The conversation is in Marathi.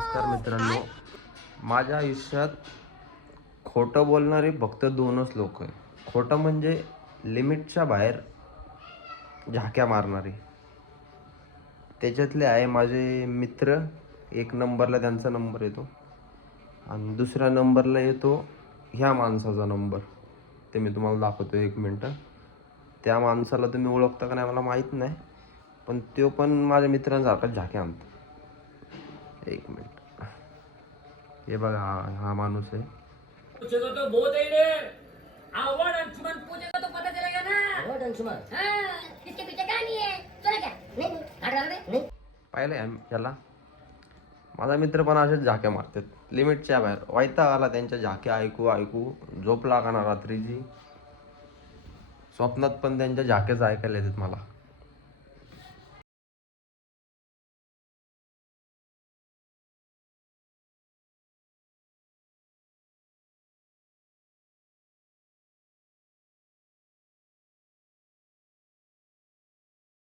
नमस्कार मित्रांनो, माझ्या आयुष्यात खोटं बोलणारे फक्त दोनच लोक आहे. खोटं म्हणजे लिमिटच्या बाहेर झाक्या मारणारे. त्याच्यातले आहे माझे मित्र. एक नंबरला त्यांचा नंबर येतो आणि दुसऱ्या नंबरला येतो ह्या माणसाचा नंबर. ते मी तुम्हाला दाखवतो, 1 मिनटं. त्या माणसाला तुम्ही ओळखता का नाही मला माहीत नाही, पण तो पण माझ्या मित्रांसारखाच झाक्या आणतो. 1 मिनिट. हे बघा, हा माणूस आहे. पूछेगा तो बहुत है रे। आवाज अंशुमन पूछेगा तो पता चलेगा ना। बहुत अंशुमन। हाँ, इसके पीछे कहानी है चलो क्या नहीं हट रहा नहीं पाहिलंय याला. माझा मित्र पण असेच झाक्या मारतात लिमिटच्या बाहेर. वैताग आला त्यांच्या झाक्या ऐकू ऐकू. झोप लागणार रात्रीची. स्वप्नात पण त्यांच्या झाक्याच ऐकायला येतात मला.